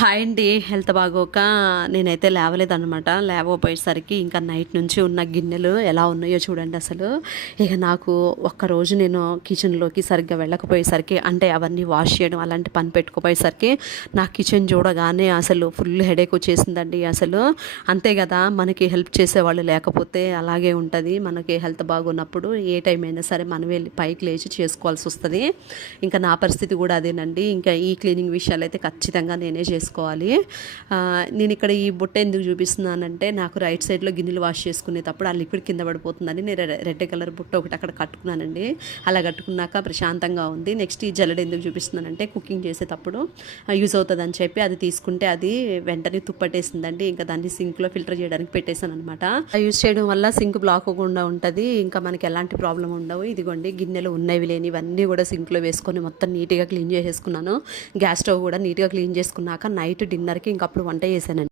Hi అండి. Health బాగోక నేనైతే లేవలేదనమాట. లేవకపోయేసరికి ఇంకా నైట్ నుంచి ఉన్న గిన్నెలు ఎలా ఉన్నాయో చూడండి అసలు. ఇక నాకు ఒక్కరోజు నేను కిచెన్‌లోకి సరిగ్గా వెళ్ళకపోయేసరికి, అంటే అవన్నీ వాష్ చేయడం అలాంటి పని పెట్టుకోపోయేసరికి నా కిచెన్ చూడగానే అసలు ఫుల్ హెడేక్ వచ్చేసిందండి అసలు. అంతే కదా, మనకి హెల్ప్ చేసేవాళ్ళు లేకపోతే అలాగే ఉంటది. మనకి హెల్త్ బాగోన్నప్పుడు ఏ టైం అయినా సరే మనమే వెళ్ళి పైకి లేచి చేసుకోవాల్సొస్తది. ఇంకా నా పరిస్థితి కూడా అదేనండి. ఇంకా ఈ క్లీనింగ్ విషయాలైతే ఖచ్చితంగా నేనే చేసుకోవాలి. నేను ఇక్కడ ఈ బుట్ట ఎందుకు చూపిస్తున్నానంటే, నాకు రైట్ సైడ్లో గిన్నెలు వాష్ చేసుకునేటప్పుడు ఆ లిక్విడ్ కింద పడిపోతుందని నేను రెడ్ కలర్ బుట్ట ఒకటి అక్కడ కట్టుకున్నానండి. అలా కట్టుకున్నాక ప్రశాంతంగా ఉంది. నెక్స్ట్ ఈ జల్లెడ ఎందుకు చూపిస్తున్నానంటే, కుకింగ్ చేసేటప్పుడు యూజ్ అవుతుందని చెప్పి అది తీసుకుంటే అది వెంటనే తుప్పట్టేసిందండి. ఇంకా దాన్ని సింక్లో ఫిల్టర్ చేయడానికి పెట్టేశాను అనమాట. యూజ్ చేయడం వల్ల సింక్ బ్లాక్ అవ్వకుండా ఉంటుంది. ఇంకా మనకి ఎలాంటి ప్రాబ్లం ఉండవు. ఇదిగోండి గిన్నెలు ఉన్నవి లేని ఇవన్నీ కూడా సింక్లో వేసుకొని మొత్తం నీట్గా క్లీన్ చేసేసుకున్నాను. గ్యాస్ స్టవ్ కూడా నీట్గా క్లీన్ చేసుకున్నాక నైట్ డిన్నర్కి ఇంకప్పుడు వంట చేశానండి.